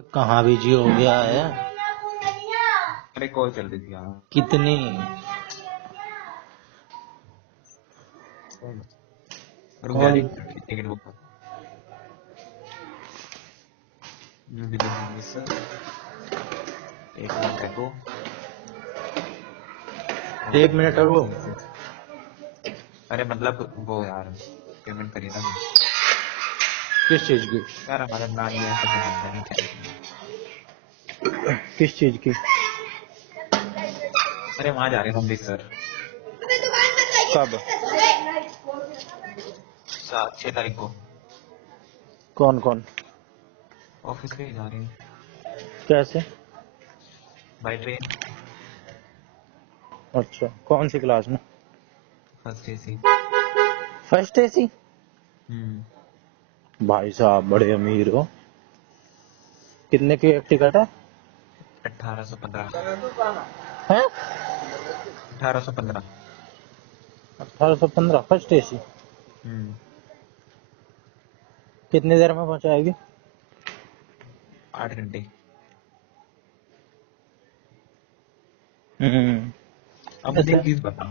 कहाँ बिजी हो गया है? अरे कॉल चल रही थी यार। कितनी? रुक जा कॉल? टिकट बुक कर। न्यू दिल्ली से अमृतसर 1 मिनट को 1 मिनट और वो अरे मतलब वो यार पेमेंट करी ना किस चीज की? यार हमारा नानी ऐसा समझता नहीं क्या। किस चीज की? अरे वहां जा रहे हैं अमृतसर कब? 6 तारीख को कौन कौन? ऑफिस के ही जा रहे हैं कैसे? By train. अच्छा, कौन सी क्लास में? First AC. First AC? भाई साहब बड़े अमीर हो। कितने की एक टिकट है? 1815। हैं? 1815। 1815 फर्स्ट एसी? कितनी देर में पहुंचाएगी? 8 घंटे। अब मुझे एक चीज बता।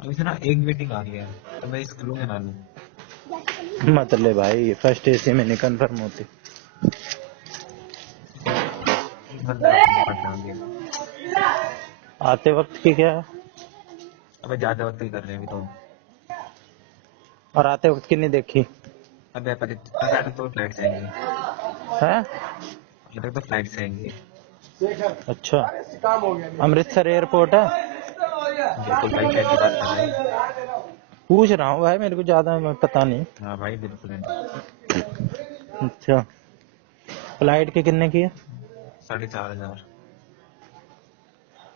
अभी से ना एक मीटिंग आ रही है तो मैं इसको लूँ या ना लूँ। मत ले भाई, फर्स्ट एसी में नहीं कंफर्म होती। एक बंदा अपने पास डाल दिया। आते वक्त की क्या है? अबे ज्यादा वक्त ही कर रहे हैं अभी तो। और आते वक्त की नहीं देखी? अबे अबे तो फ्लाइट से आएंगे। है? अबे तो फ्लाइट से आएंगे। अच्छा, अमृतसर एयरपोर्ट है? बिल्कुल भाई, कैसी बात कर रहे हैं। पूछ रहा हूँ भाई, मेरे को ज्यादा पता नहीं। हाँ भाई बिल्कुल है। अच्छा, फ्लाइट के कितने की है? 4,500।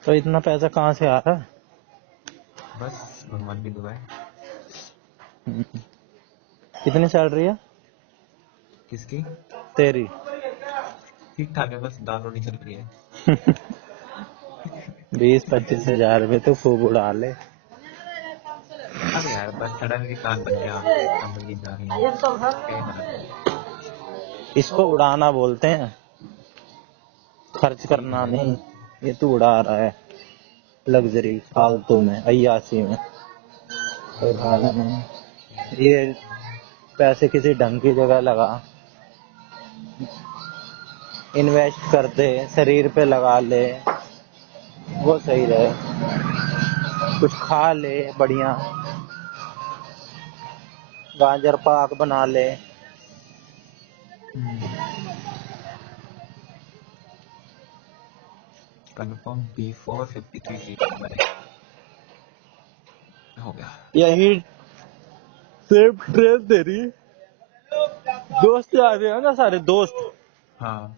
तो इतना पैसा कहाँ से आ रहा है? बस भगवान की दुआ है। कितनी सैलरी है किसकी? तेरी? ठीक ठाक है, बस दाल रोटी चल रही है। 20-25 हजार में तो खूब उड़ा ले। अब यार बस सडन की प्लान बन गया अमृत जा रही है, कहीं मना करूँ। इसको उड़ाना बोलते हैं, खर्च ठीक है करना भाई। नहीं। ये तू उड़ा रहा है लग्जरी, फालतू में, अय्यासी में। और हाल में ये पैसे किसी ढंग की जगह लगा, इन्वेस्ट कर दे, शरीर पे लगा ले, वो सही रहे। कुछ खा ले बढ़िया, गाजर पाक बना ले। कंफर्म B4 53 सीट नंबर हो गया। यही सिर्फ ट्रेन तेरी दोस्त आ रहे हैं ना, सारे दोस्त। हाँ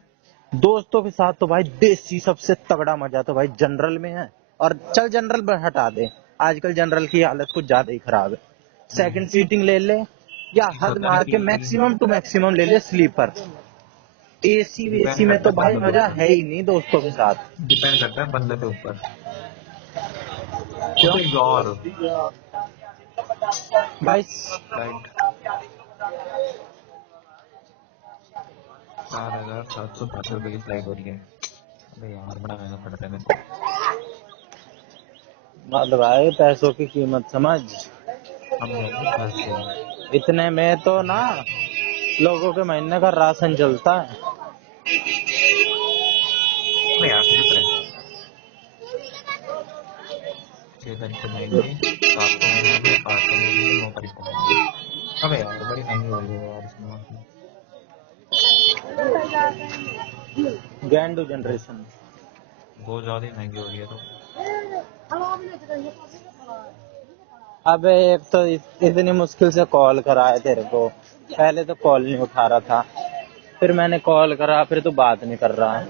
दोस्तों के साथ तो भाई देसी सबसे तगड़ा मजा तो भाई जनरल में है। और चल जनरल पर हटा दे, आजकल जनरल की हालत कुछ ज्यादा ही खराब है। सेकंड सीटिंग ले ले, या एक हद होता है मार के कि मैक्सिमम टू मैक्सिमम ले ले स्लीपर। एसी वेसी डिपेंड में करता तो है भाई बंदे के मजा ऊपर। है ही नहीं दोस्तों के साथ। डिपेंड करता है बंदे के ऊपर। क्यों अबे यार भाई? फ्लाइट 4,762 रुपए की फ्लाइट हो रही है। अबे यार बड़ा महंगा पड़ रहा है मेरे को। मत भाई, पैसों की कीमत समझ। हम जाएंगे थर्सडे। इतने में तो ना लोगों के महीने का राशन चलता है। अबे यार तुझे पता है 6 तारीख को जाएंगे, 7 को मिलेंगे, 8 को मिलेंगे, 9 तारीख को मिलेंगे। अबे यार बड़ी महंगी हो रही है यार इसमें वहाँ की। गैंडू जनरेशन। बहुत ज्यादा ही महंगी हो रही है तो। अबे एक तो इतनी मुश्किल से कॉल करा है तेरे को, पहले तो कॉल नहीं उठा रहा था, फिर मैंने कॉल करा, फिर तू बात नहीं कर रहा है।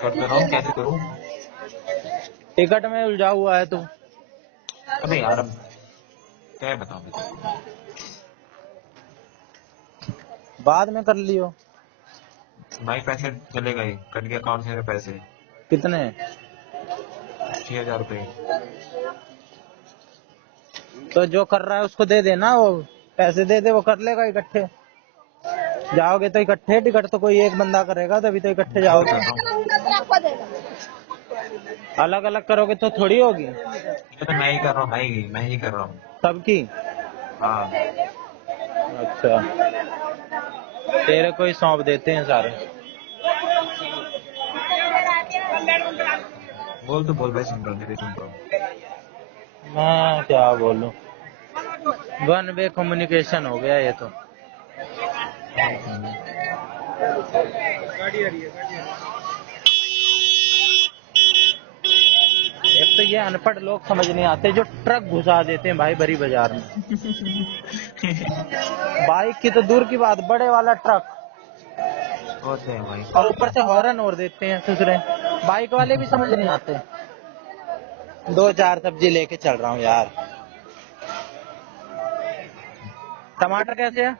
करता रहा हूँ, कैसे करूँ। टिकट में उलझा हुआ है तू। अबे यार अब क्या बताऊँ मैं तेरे को। बाद में कर लियो। भाई पैसे चले गए, कट गया अकाउंट से मेरे पैसे। कितने? 6,000 रुपए। तो जो कर रहा है उसको दे देना, वो पैसे दे दे, वो कर लेगा इकट्ठे। जाओगे तो इकट्ठे, टिकट तो कोई एक बंदा करेगा तभी तो इकट्ठे जाओगे। अलग अलग करोगे तो थोड़ी होगी ये तो मैं ही कर रहा हूँ भाई, मैं ही कर रहा हूँ। सबकी। हाँ अच्छा, तेरे को ही सौंप देते हैं सारे। बोल, तो बोल भाई, सुन रहा हूँ, मेरी सुन रहा हूँ। मैं क्या बोलूं, वन वे कम्युनिकेशन हो गया ये तो। हम्म। एक तो ये अनपढ़ लोग समझ नहीं आते जो ट्रक घुसा देते हैं भाई भरी बाजार में। बाइक की तो दूर की बात, बड़े वाला ट्रक, होते हैं भाई। और ऊपर से हॉर्न और देते हैं दूसरे। बाइक वाले भी समझ नहीं आते। 2-4 सब्जी लेके चल रहा हूँ यार। टमाटर कैसे है?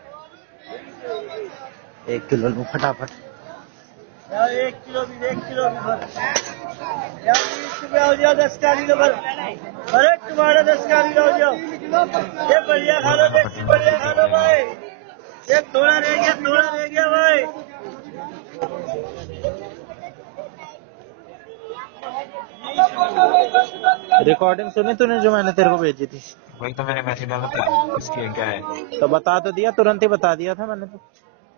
1 किलो लूं फटाफट। यार 1 किलो भी 1 किलो भी भर यार 20 रुपया हो जाओ 10 का किलो भर। अरे तुम्हारा 10 का किलो हो जाओ। ये बढ़िया खा लो, देसी बढ़िया खा लो भाई। ये थोड़ा रह गया भाई। रिकॉर्डिंग सुनी तूने जो मैंने तेरे को भेजी थी? वही तो मैंने मैसेज डाला था, इसकी क्या है तो बता तो दिया, तुरंत ही बता दिया था मैंने तो।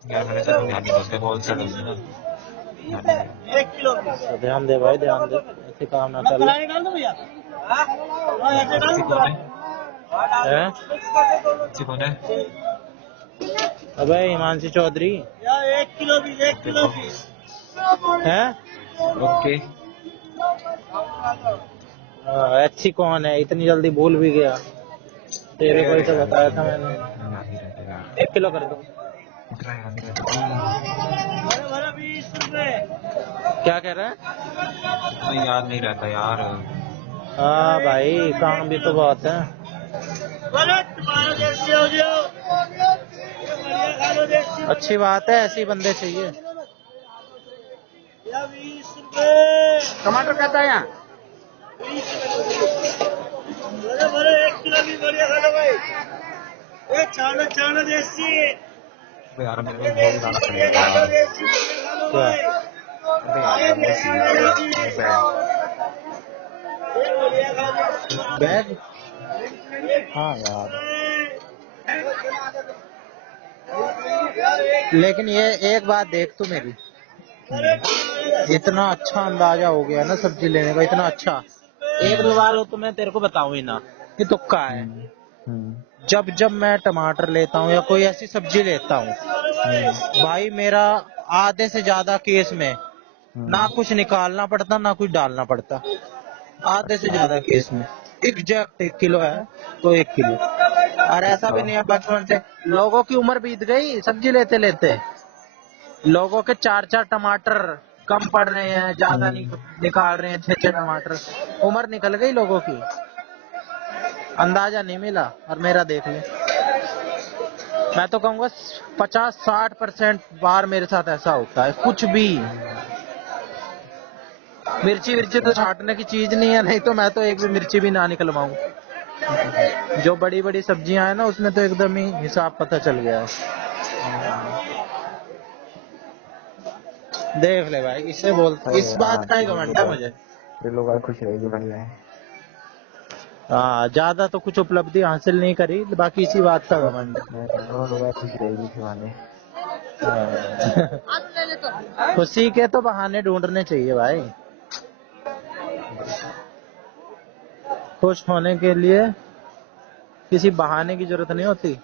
यार, मैंने सर ध्यान नहीं, उसके बहुत सर है ना, ध्यान नहीं दिया। 1 किलो तो ध्यान दे भाई, ध्यान दे, ऐसे काम ना कर ले। डाल दो भैया। हाँ ऐसे डाल अच्छी दो। कौन है? हैं? अच्छी कौन है? अबे हिमांशु चौधरी यार 1 किलो भी 1 किलो भी। है। ओके। अच्छी कौन है, इतनी जल्दी भूल भी गया। तेरे को ही तो बताया था मैंने। इतना याद नहीं रहता यार, 1 किलो कर दो। इतना याद नहीं रहता। भरे भरे 20 रुपए। क्या कह रहा है? इतना याद नहीं रहता यार। हाँ भाई, काम भी तो बहुत है। भले तुम्हारा देसी हो जाओ। ये बढ़िया खा लो देसी। अच्छी बात है, ऐसे ही बंदे चाहिए। या 20 रुपए। टमाटर कैसा है यहाँ? 20 भरे 1 किलो भी बढ़िया खा लो भाई। ये छानो देसी। अबे यार, मेरे को वो भी लाना पड़ेगा खा लो यार। देसी खा लो क्या? भाई। अबे यार, देसी ये बढ़िया खा लो। बैग? हाँ यार, लेकिन ये एक बात देख तू मेरी, इतना अच्छा अंदाजा हो गया ना सब्जी लेने का, इतना अच्छा। एक दो बार हो तो मैं तेरे को बताऊं ही ना, ये तुक्का है। जब जब मैं टमाटर लेता हूँ या कोई ऐसी सब्जी लेता हूँ भाई, मेरा आधे से ज्यादा केस में ना कुछ निकालना पड़ता ना कुछ डालना पड़ता। आधे से ज्यादा केस में एग्जैक्ट 1 किलो है तो 1 किलो। और ऐसा भी नहीं है बचपन से, लोगों की उम्र बीत गई सब्जी लेते लेते। लोगों के 4-4 टमाटर कम पड़ रहे हैं, ज्यादा निकाल रहे हैं 6-6 टमाटर। उम्र निकल गई लोगों की, अंदाजा नहीं मिला। और मेरा देख ले, मैं तो कहूँगा 50-60% बार मेरे साथ ऐसा होता है। कुछ भी मिर्ची तो छाटने की चीज नहीं है, नहीं तो मैं तो एक भी मिर्ची भी ना निकलवाऊं। जो बड़ी बड़ी सब्जियां हैं ना, उसमें तो एकदम ही हिसाब पता चल गया है। देख ले भाई, इससे बोल, इस बात का ही घमंड है मुझे। ये लोग आज खुश रहेगी बन रहे हैं। हाँ, ज्यादा तो कुछ उपलब्धि हासिल नहीं करी, बाकी इसी बात का घमंड है। लोग आज खुश रहेगी शिवानी। खुशी के तो बहाने ढूंढने चाहिए भाई। खुश होने के लिए किसी बहाने की जरूरत नहीं होती,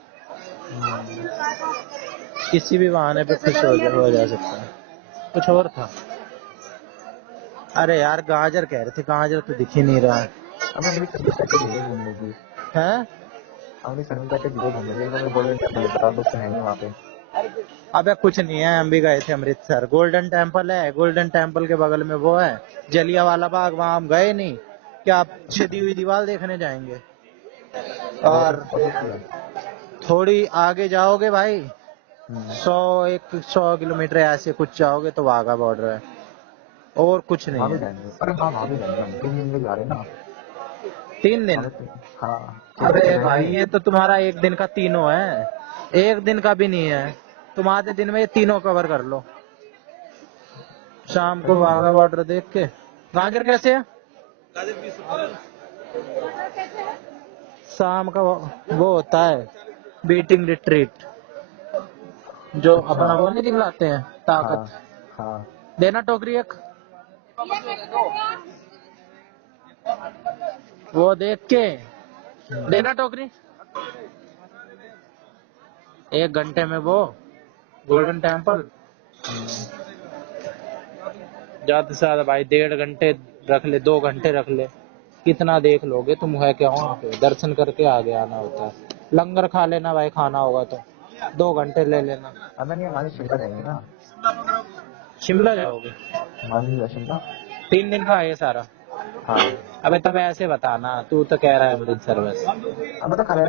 किसी भी बहाने पे खुश हो जा सकता है। कुछ और था। अरे यार, गाजर कह रहे थे, गाजर तो दिख ही नहीं रहा है। अब मेरी सर्विस पैकेज है घूमने की। हैं? अपनी सर्विस पैकेज है घूमने की, मैं बोल रहा हूँ दोस्त है नहीं वहाँ पे। अबे कुछ नहीं है, हम भी गए थे अमृतसर। गोल्डन टेम्पल है, गोल्डन टेम्पल के बगल में वो है जलियांवाला बाग, वहां हम गए नहीं। क्या आप छिदी हुई दीवार देखने जाएंगे? और थोड़ी आगे जाओगे भाई, 100 किलोमीटर ऐसे कुछ जाओगे तो वाघा बॉर्डर है, और कुछ नहीं है। अरे हाँ, वहाँ भी जाएंगे हम, 3 दिन में जा रहे हैं ना। 3 दिन? हाँ। अरे भाई, ये तो तुम्हारा एक दिन का तीनों है, एक दिन का भी नहीं है। तुम आधे दिन में ये तीनों कवर कर लो। शाम को वाघा बॉर्डर देख के। गाजर कैसे है? शाम का वो होता है बीटिंग रिट्रीट, जो अपना वो नहीं दिखलाते हैं ताकत। हाँ देना टोकरी एक, वो देख के देना टोकरी। 1 घंटे में वो गोल्डन टेम्पल, ज्यादा से ज्यादा भाई 1.5 घंटे रख ले, 2 घंटे रख ले, कितना देख लोगे तुम? है क्या वहाँ पे दर्शन करके आगे आना होता है। लंगर खा लेना भाई, खाना होगा तो 2 घंटे ले लेना। अगर ये हमारे शिमला जाएंगे ना, शिमला जाओगे? हमारे शिमला 3 दिन का है ये सारा? हाँ। अबे तब ऐसे बताना, तू तो कह रहा है अमृतसर बस। अब तो खाने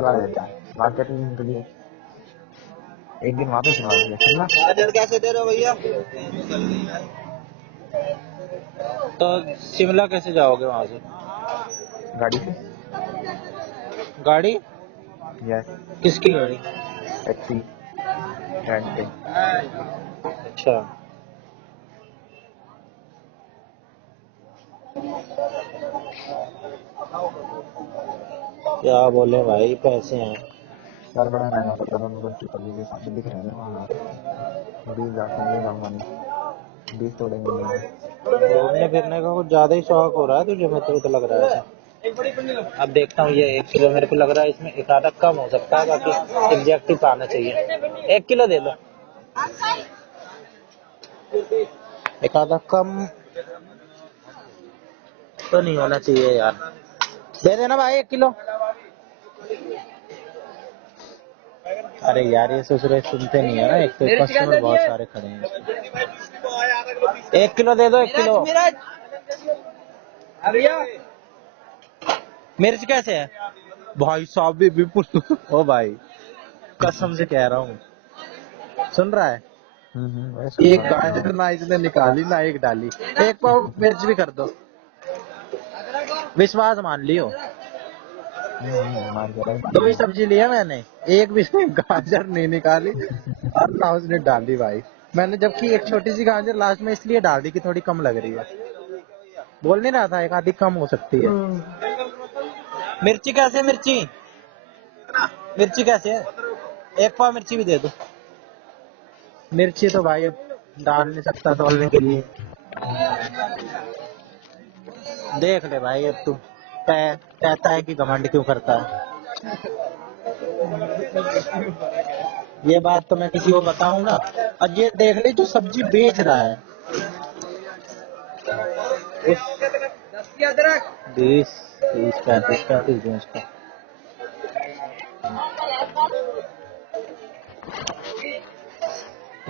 बार देता है मार्केटिंग के लिए, एक दिन वहाँ पे शिमला शिमला। गाजर कैसे दे रहे हो भैया? तो शिमला कैसे जाओगे वहाँ से? गाड़ी से। गाड़ी? यस। किसकी गाड़ी? टैक्सी रेंट पे। अच्छा, क्या बोले भाई, पैसे हैं। सर बड़ा महंगा पड़ता था उनको, के हिसाब से दिख रहे हैं वहाँ 20,000 से नहीं जाऊंगा नहीं, 20 तोड़ेंगे नहीं। घूमने फिरने का कुछ ज्यादा ही शौक हो रहा है तुझे, मेरे को तो लग रहा है ऐसा। अब देखता हूँ, ये 1 किलो मेरे को लग रहा है इसमें एक आधा कम हो सकता है, बाकी एग्जैक्टिव आना चाहिए। 1 किलो दे दो, एक आधा कम तो नहीं होना चाहिए यार। दे देना भाई 1 किलो। अरे यार ये ससुरे सुनते नहीं है ना, एक तो कस्टमर बहुत सारे खड़े हैं। 1 किलो दे दो, 1 किलो। मिर्च कैसे है भाई साहब? भी विपुल ओ भाई, कसम से कह रहा हूँ, सुन रहा है? एक गाजर ना इसने निकाली ना एक डाली। 1 पाव मिर्च भी कर दो, विश्वास मान लियो। मार के रहे। 2 ही सब्जी लिया मैंने, एक भी गाजर नहीं निकाली और ना उसने डाली भाई। मैंने जबकि एक छोटी सी गाजर लास्ट में इसलिए डाल दी कि थोड़ी कम लग रही है। बोल नहीं रहा था एक आधी कम हो सकती है। मिर्ची कैसे? मिर्ची मिर्ची कैसे है? 1 पाव मिर्ची भी दे दो। मिर्ची तो भाई अब डाल नहीं सकता तोलने के लिए। देख ले भाई, अब तू कहता है कि घमंड क्यों करता है। ये बात तो मैं किसी को बताऊंगा। और ये देख ले जो सब्जी बेच रहा है, 20, 30, 35 दूं उसको।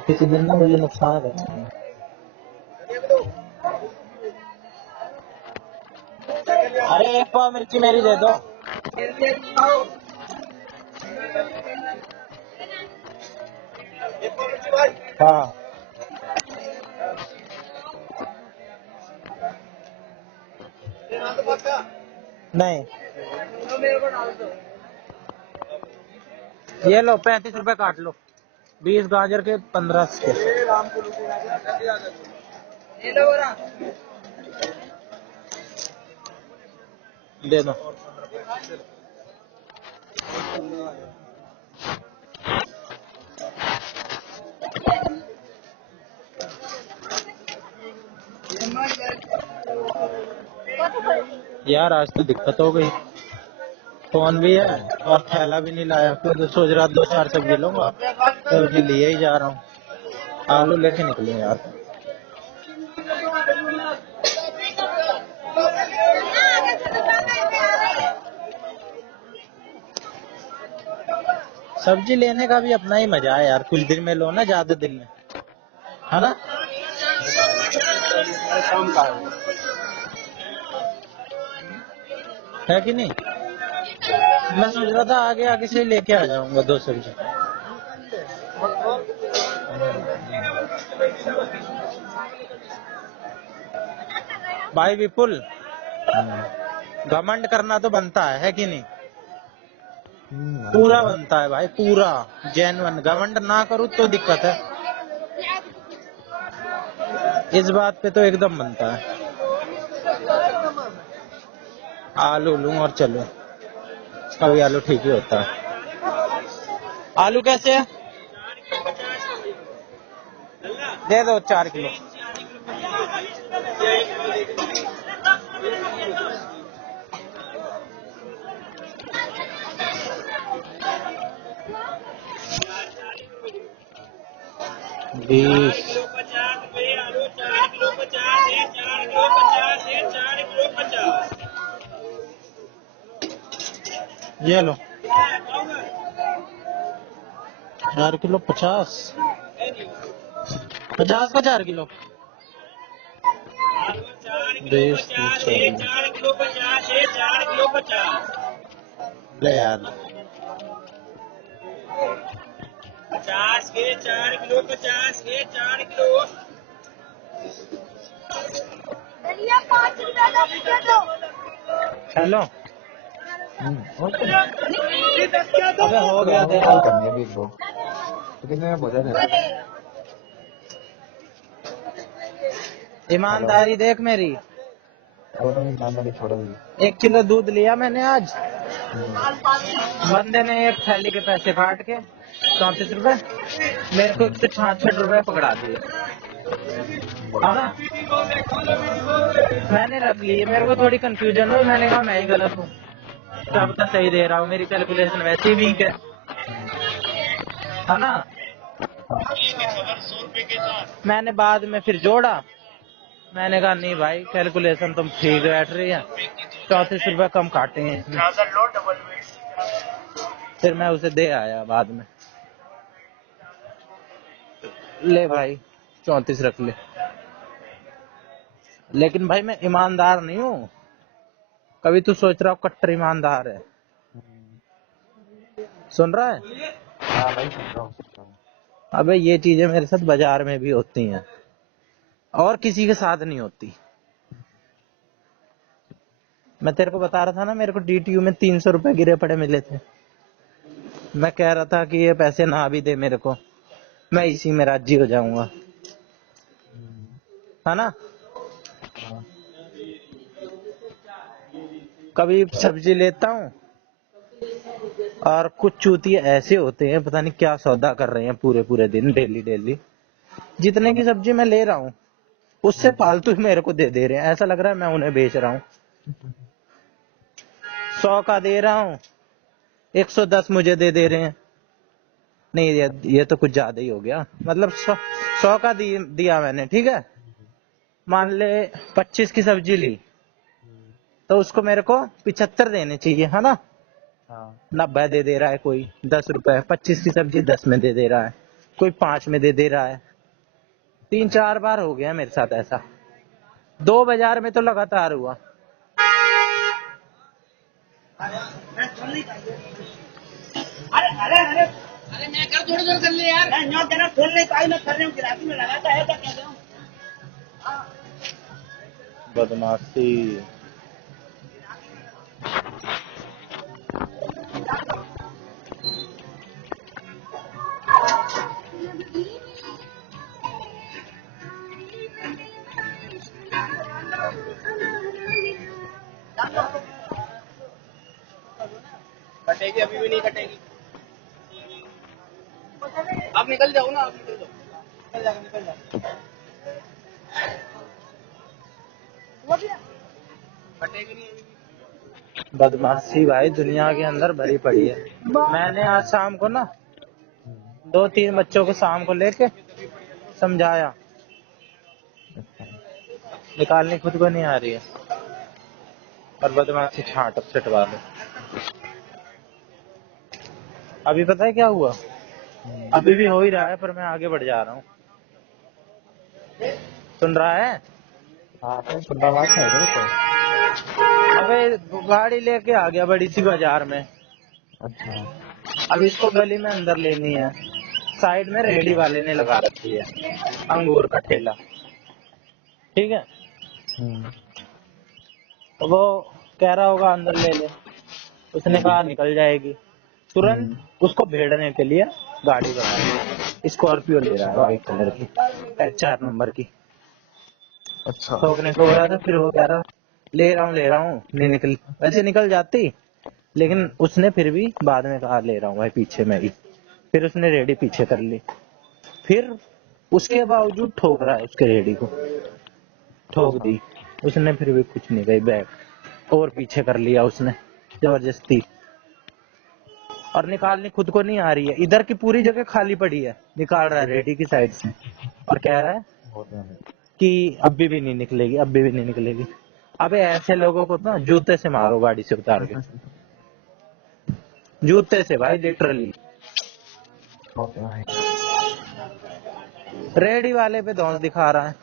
किसी दिन ना मुझे नुकसान है। अरे 1 पाव मिर्ची मेरी दे दो। हाँ नहीं, ये लो 35 रुपए काट लो, 20 गाजर के 15 के। दे दो। यार आज तो दिक्कत हो गई, फोन भी है और थैला भी नहीं लाया, फिर तो सोच रहा 2-4 सब्जी लूंगा, सब्जी लिए ही जा रहा हूँ। आलू लेके निकले यार। सब्जी लेने का भी अपना ही मजा है यार, कुछ दिन में लो ना, ज्यादा दिन में, है ना? है कि नहीं? मैं सोच रहा था आगे आगे से लेके आ जाऊंगा 2 सब्जी। भाई विपुल, घमंड करना तो बनता है कि नहीं? पूरा बनता है भाई, पूरा जेन्युइन। घमंड ना करूँ तो दिक्कत है, इस बात पे तो एकदम बनता है। आलू लूं और चलूं, कभी आलू ठीक ही होता है। आलू कैसे है? दे दो 4 किलो। बीस ये लो, 4 किलो 50, 50 का 4 किलो। 20 ले यार, 50 के 4 किलो, 50 के 4 किलो। चलिए 5 रुपए का दे दो। Hello, okay. अबे हो गया, दे कॉल दो। करनी है अभी ब्रो, तो कितने में पहुंचा देना? ईमानदारी देख मेरी। वो तो नहीं जानना, छोड़ो भी। 1 किलो दूध लिया मैंने आज, बंदे ने एक थैली के पैसे काट के 34 रुपए, मेरे को 166 रुपए पकड़ा दिए। हाँ ना? मैंने रख लिए, मेरे को थोड़ी कंफ्यूजन हुई, मैंने कहा मैं ही गलत हूँ, क्या पता सही दे रहा हूँ, मेरी कैलकुलेशन वैसे ही वीक है ना? मैंने बाद में फिर जोड़ा, मैंने कहा नहीं भाई कैलकुलेशन तुम ठीक बैठ रही है, 34 रुपए कम काटे हैं इसमें। फिर मैं उसे दे आया बाद में, ले भाई 34 रख ले। लेकिन भाई मैं ईमानदार नहीं हूँ, कभी तू सोच रहा हो कट्टर ईमानदार है। सुन रहा है? हाँ भाई सुन रहा हूँ। अबे ये चीजें मेरे साथ बाजार में भी होती हैं और किसी के साथ नहीं होती। मैं तेरे को बता रहा था ना, मेरे को DTU में 300 रुपए गिरे पड़े मिले थे, मैं कह रहा था कि ये पैसे ना भी दे मेरे को, मैं इसी में राजी हो जाऊंगा, है ना? हाँ। कभी सब्जी लेता हूँ और कुछ चूतिए ऐसे होते हैं, पता नहीं क्या सौदा कर रहे हैं पूरे पूरे दिन, डेली डेली। जितने की सब्जी मैं ले रहा हूँ उससे फालतू मेरे को दे रहे हैं, ऐसा लग रहा है मैं उन्हें बेच रहा हूँ। 100 का दे रहा हूँ, 110 मुझे दे रहे हैं। नहीं ये तो कुछ ज्यादा ही हो गया, मतलब 100 का दिया मैंने, ठीक है, मान ले 25 की सब्जी ली तो उसको मेरे को 75 देने चाहिए, है ना? हाँ। 90 दे रहा है कोई, 10 रुपए। 25 की सब्जी 10 में दे रहा है कोई, 5 में दे रहा है। 3-4 बार हो गया मेरे साथ ऐसा, 2 बाजार में तो लगातार हुआ। अरे अरे अरे अरे मैं कर थोड़ी देर कर ले यार, मैं नौ जना खोल नहीं पाई, मैं कर रही हूँ, गिराकी में लगाता है तो कह रहा हूँ। बदमाशी। कटेगी, अभी भी नहीं कटेगी। आप निकल जाओ ना, आप निकल जाओ, निकल जाओ, निकल जाओ। कटेगी नहीं अभी भी। बदमाशी भाई दुनिया के अंदर भरी पड़ी है। मैंने आज शाम को ना 2-3 बच्चों को शाम को लेके समझाया, निकालनी खुद को नहीं आ रही है और बदमाशी छाट छटवा लो। अभी पता है क्या हुआ, अभी भी हो ही रहा है पर मैं आगे बढ़ जा रहा हूँ। सुन रहा है? हाँ तो सुनना बात है तो। अबे गाड़ी लेके आ गया बड़ी सी बाजार में, अच्छा। अब इसको गली में अंदर लेनी है, साइड में रेहड़ी वाले ने लगा रखी है अंगूर का ठेला, ठीक है, तो वो कह रहा होगा अंदर ले ले, उसने कहा निकल जाएगी, तुरंत उसको भेड़ने के लिए गाड़ी बढ़ा, स्कॉर्पियो ले रहा है व्हाइट कलर की, 4 नंबर की। अच्छा। ठोकने को बोला था, फिर वो कह रहा ले रहा हूँ, नहीं निकल, वैसे निकल जाती, लेकिन उसने फिर भी बाद में कहा ले रहा हूँ भाई पीछे में ही, फिर उसने रेडी पीछे कर ली, फिर उसके बावजूद ठोक रहा है, उसके रेडी को ठोक दी उसने, फिर भी कुछ नहीं गई, बैग और पीछे कर लिया उसने जबरदस्ती, और निकालनी खुद को नहीं आ रही है, इधर की पूरी जगह खाली पड़ी है, निकाल रहा है रेडी की साइड से, और कह रहा है कि अभी भी नहीं निकलेगी, अभी भी नहीं निकलेगी। अबे ऐसे लोगों को ना जूते से मारो, गाड़ी से उतार के, जूते से भाई, लिटरली। रेडी वाले पे धौंस दिखा रहा है,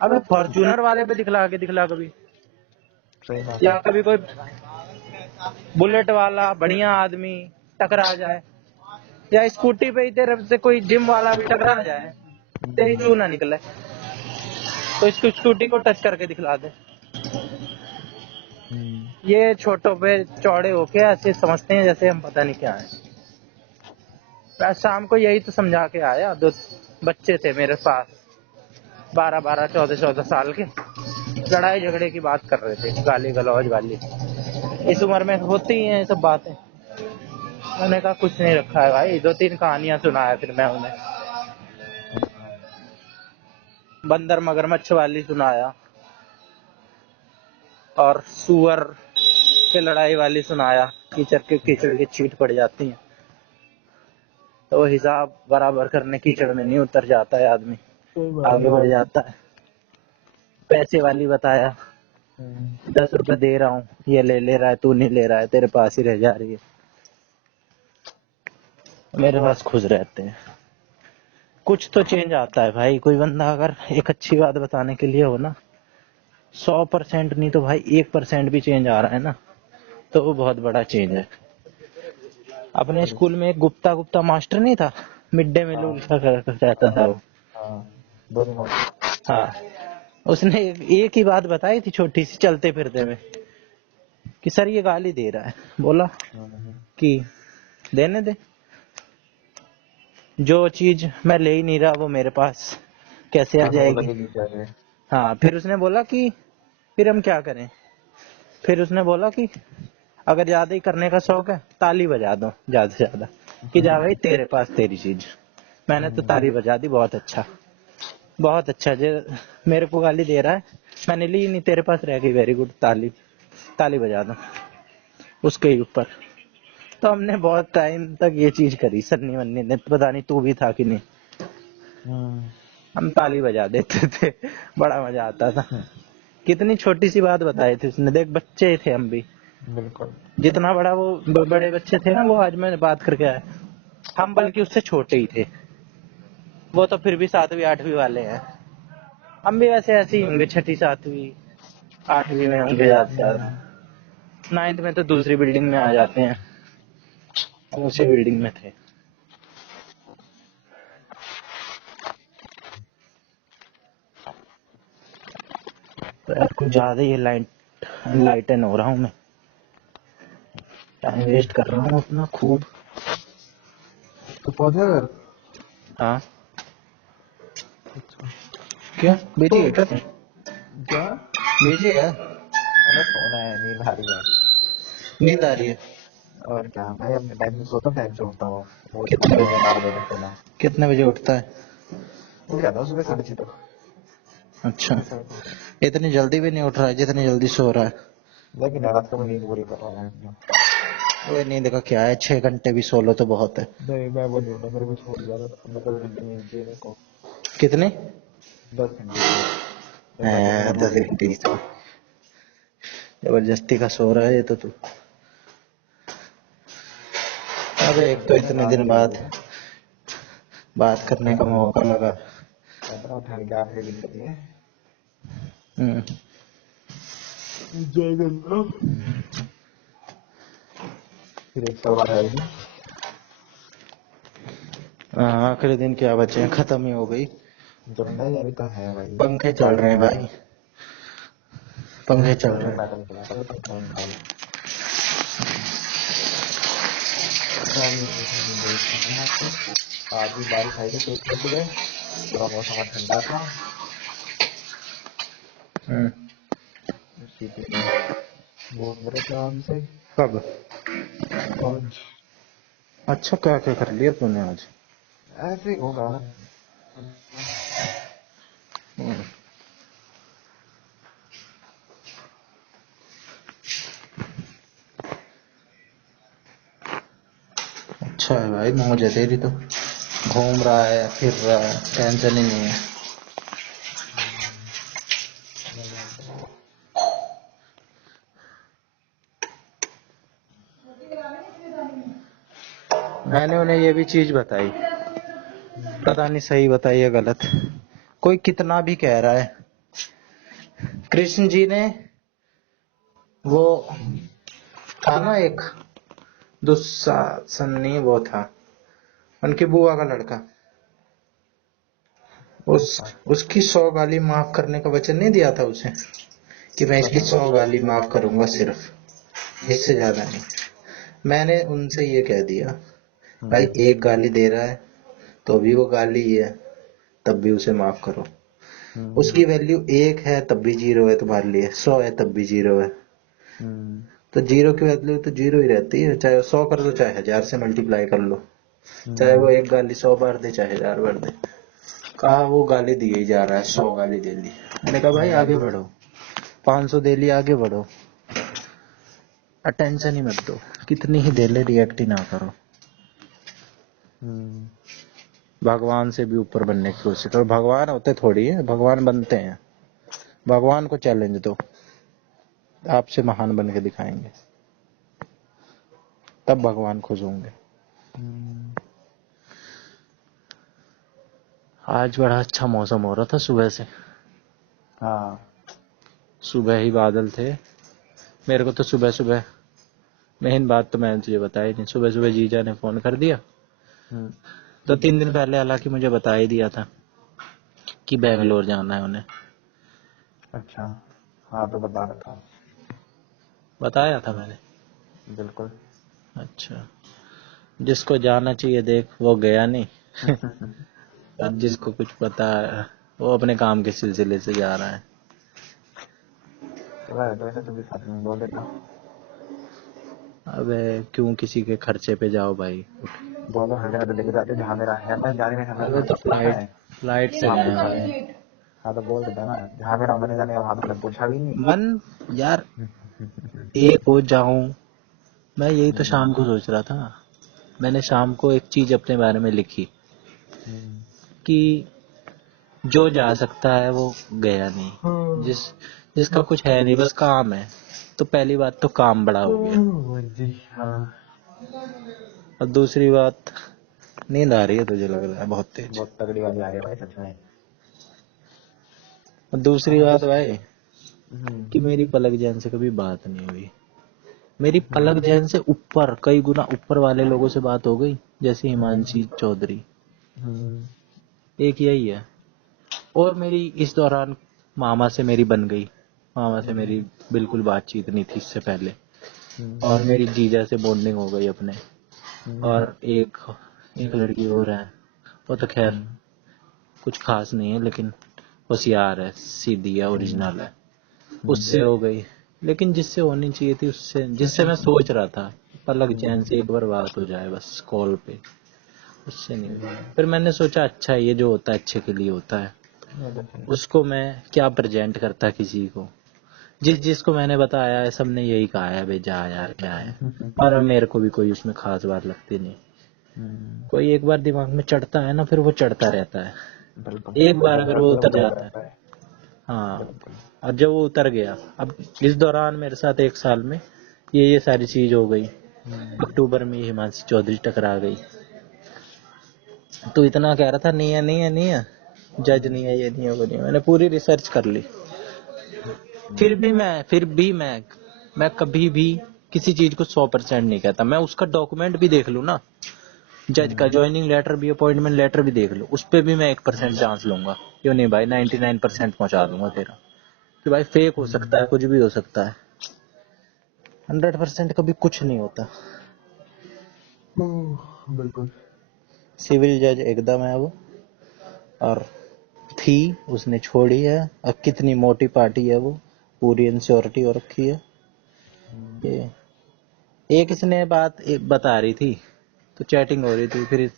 अबे फॉर्च्यूनर वाले पे दिखला कभी, सही बात। या कभी कोई बुलेट वाला बढ़िया आदमी टकरा जाए, या स्कूटी पे ही तेरे से कोई जिम वाला भी टकरा जाए, तेरी चू ना निकले, तो इसको स्कूटी को टच करके दिखला दे। ये छोटों पे चौड़े होके ऐसे समझते हैं जैसे हम पता नहीं क्या है। आज शाम को यही तो समझा के आया, 2 बच्चे थे मेरे पास, 12-12, 14-14 साल के, लड़ाई झगड़े की बात कर रहे थे, गाली गलौज वाली, इस उम्र में होती ही हैं ये सब बातें। मैंने कहा कुछ नहीं रखा है भाई, 2-3 कहानियां सुनाया फिर मैं उन्हें, बंदर मगरमच्छ वाली सुनाया, और सुअर के लड़ाई वाली सुनाया, कीचड़ की छींट पड़ जाती है, तो हिसाब बराबर करने कीचड़ में नहीं उतर जाता है आदमी, आगे बढ़ जाता है। पैसे वाली बताया, 10 रुपए दे रहा हूँ, ये ले रहा है, तू नहीं ले रहा है, तेरे पास ही रह जा रही है, मेरे पास खुश रहते हैं। कुछ तो चेंज आता है भाई, कोई बंदा अगर एक अच्छी बात बताने के लिए हो ना, 100% नहीं तो भाई 1% भी चेंज आ रहा है ना, तो वो बहुत बड़ा चेंज है। अपने स्कूल में एक गुप्ता मास्टर नहीं था, मिड डे मील का रहता था वो, हाँ, उसने एक ही बात बताई थी छोटी सी, चलते फिरते में, कि सर ये गाली दे रहा है, बोला कि देने दे, जो चीज मैं ले ही नहीं रहा वो मेरे पास कैसे आ जाएगी। हाँ, फिर उसने बोला कि फिर हम क्या करें, फिर उसने बोला कि अगर ज्यादा ही करने का शौक है, ताली बजा दो ज्यादा से ज्यादा, कि जा भाई तेरे पास तेरी चीज। मैंने तो ताली बजा दी, बहुत अच्छा जो मेरे को गाली दे रहा है, मैंने ली नहीं, तेरे पास रह गई, वेरी गुड, ताली बजा दो उसके ही ऊपर। तो हमने बहुत टाइम तक ये चीज करी, सन्नी वन्नी ने, पता नहीं तू भी था कि नहीं, हम ताली बजा देते थे, बड़ा मजा आता था। कितनी छोटी सी बात बताई थी उसने, देख बच्चे थे हम भी, बिल्कुल जितना बड़ा वो बड़े बच्चे थे ना, वो आज मैं बात करके आया, हम बल्कि उससे छोटे ही थे, वो तो फिर भी 7वीं 8वीं वाले हैं, हम भी वैसे ऐसे ही होंगे, 6ठी 7वीं 8वीं में होंगे ज्यादा से ज्यादा, 9th में तो दूसरी बिल्डिंग में आ जाते हैं, हम उसी बिल्डिंग में थे। तो यार कुछ ज्यादा ही लाइटन हो रहा हूँ मैं, टाइम वेस्ट कर रहा हूँ अपना खूब। तो पहुंचे घर? हाँ, क्या बिजी है क्या? बिजी है? अरे सोना है, नींद आ रही है। नींद आ रही है? और क्या, मैं अपने टाइम से सोता हूँ, टाइम से उठता हूँ, वो कितने बजे? 12 बजे तक सोना। कितने बजे उठता है? उठ जाता हूँ सुबह 6:30 तक। अच्छा, इतनी जल्दी भी नहीं उठ रहा है जितनी जल्दी सो रहा है। लेकिन रात को नींद पूरी कर रहा है। वो नींद का क्या है, 6 घंटे भी सो लो तो बहुत है। नहीं, मैं वो नहीं होता, मेरे को सो ज्यादा 10 घंटे नींद चाहिए मेरे को। कितने? 10 घंटे। 10 घंटे तो जबरदस्ती का सो रहा है ये तो तू। अबे एक तो इतने दिन बाद बात करने का मौका लगा। उठाने के आखिरी दिन के लिए फिर एक सवाल आएगी। आखिरी दिन क्या बचे हैं, खत्म ही हो गई। तो नहीं, अभी तो है भाई, पंखे चल रहे हैं भाई, पंखे चल रहे हैं। आज भी बारिश आई थी तेज कर गए, थोड़ा मौसम ठंडा था। इसी पे घूम रहे थे हमसे। कब? और अच्छा, क्या क्या कर लिया तूने आज? ऐसे ही घूम रहा हूँ। हम्म, अच्छा है भाई, मौज है तेरी तो। घूम रहा है, फिर रहा है, टेंशन ही नहीं है। मैंने उन्हें ये भी चीज बताई, पता नहीं सही बताई या गलत। कोई कितना भी कह रहा है, कृष्ण जी ने वो था ना एक दुशासन, नहीं वो था उनकी बुआ का लड़का, उसकी 100 गाली माफ करने का वचन नहीं दिया था उसे, कि मैं इसकी 100 गाली माफ करूंगा सिर्फ, इससे ज्यादा नहीं। मैंने उनसे ये कह दिया, भाई एक गाली दे रहा है तो भी वो गाली ही है, तब भी उसे माफ करो। उसकी वैल्यू 1 है तब भी 0 है तुम्हारे लिए, 100 है तब भी 0 है। तो 0 की वैल्यू तो 0 ही रहती है, चाहे 100 कर दो चाहे 1000 से मल्टीप्लाई कर लो, चाहे वो एक गाली 100 बार दे चाहे 1000 बार दे। कहा वो गाली दिए ही जा रहा है, 100 गाली दे दी। मैंने कहा भाई आगे बढ़ो, 500 दे ली, आगे बढ़ो, अटेंशन ही मत दो, कितनी ही दे ले रिएक्ट ही ना करो। भगवान से भी ऊपर बनने की कोशिश करो। भगवान होते थोड़ी है, भगवान बनते हैं। भगवान को चैलेंज दो, आपसे महान बन के दिखाएंगे, तब भगवान खुश होंगे। आज बड़ा अच्छा मौसम हो रहा था सुबह से। हाँ, सुबह ही बादल थे। मेरे को तो सुबह सुबह, मेन बात तो मैंने तुझे बताई नहीं, सुबह सुबह जीजा ने फोन कर दिया। तो 3 दिन पहले हालांकि मुझे बता ही दिया था कि बेंगलोर जाना है उन्हें। अच्छा, हाँ तो बता रहा था। बताया था मैंने। बिल्कुल। अच्छा, जिसको जाना चाहिए देख, वो गया नहीं। और जिसको कुछ पता है वो अपने काम के सिलसिले से जा रहा है। तो ऐसे तो भी साथ में बोल देता, अबे क्यों किसी के खर्चे पे जाओ भाई। बोलो हर जगह तो लेके जाते जहाँ मेरा है ना, जाने में हमें अबे तो फ्लाइट फ्लाइट से वहाँ गए पूछा हैं। भी नहीं। हाँ तो बोल देता ना, जहाँ मेरा मन जाने का वहाँ तो मैंने पूछा भी नहीं। मन यार एक हो जाऊं, मैं यही तो शाम को सोच रहा था। मैंने शाम को एक चीज अपने बारे में लिखी कि जो जा सकता है वो गया नहीं, जिसका कुछ है नहीं बस काम है, तो पहली बात तो काम बड़ा हो गया। और दूसरी बात, नींद आ रही है तुझे लग रहा है बहुत तेज। बहुत तगड़ी वाली आ रही है भाई सच में। और दूसरी बात भाई कि मेरी पलक जैन से कभी बात नहीं हुई। मेरी पलक जैन से ऊपर कई गुना ऊपर वाले लोगों से बात हो गई, जैसे हिमांशी चौधरी, एक यही है। और मेरी इस दौरान मामा से मेरी बन गई, मामा से मेरी बिल्कुल बातचीत नहीं थी इससे पहले। और मेरी जीजा से बॉन्डिंग हो गई अपने। और एक एक लड़की और है, वो तो खैर कुछ खास नहीं है लेकिन होशियार है, सीधी है, ओरिजिनल है, उससे हो गई। लेकिन जिससे होनी चाहिए थी, उससे जिससे मैं सोच रहा था पलक जैन से एक बार बात हो जाए बस कॉल पे, उससे नहीं हुई। फिर मैंने सोचा अच्छा ये जो होता है अच्छे के लिए होता है, उसको मैं क्या प्रेजेंट करता किसी को। जिसको मैंने बताया है सबने यही कहा है, भाई जा यार क्या है। और मेरे को भी कोई उसमें खास बात लगती नहीं। कोई एक बार दिमाग में चढ़ता है ना, फिर वो चढ़ता रहता है। एक बार अगर वो उतर जाता है, हाँ, और जब वो उतर गया, अब इस दौरान मेरे साथ 1 साल में ये सारी चीज हो गई। अक्टूबर में हिमांशी चौधरी टकरा गई, तो इतना कह रहा था नहीं है नहीं है नहीं है, जज नहीं है, ये नहीं है वो नहीं है। मैंने पूरी रिसर्च कर ली, फिर भी मैं कभी भी किसी चीज को 100% नहीं कहता। मैं उसका डॉक्यूमेंट भी देख लूं ना, जज का ज्वाइनिंग लेटर भी, अपॉइंटमेंट लेटर भी देख लो, उस पे भी मैं 1% चांस लूंगा। क्यों नहीं भाई, 99% पहुंचा दूंगा तेरा। कि भाई फेक हो सकता है, कुछ भी हो सकता है, 100% कभी कुछ नहीं होता। बिल्कुल। सिविल जज एकदम है वो, और थी उसने छोड़ी है। अब कितनी मोटी पार्टी है वो, पूरी इंश्योरिटी हो रखी है। ये एक इसने बात बता रही थी, तो चैटिंग हो रही थी, फिर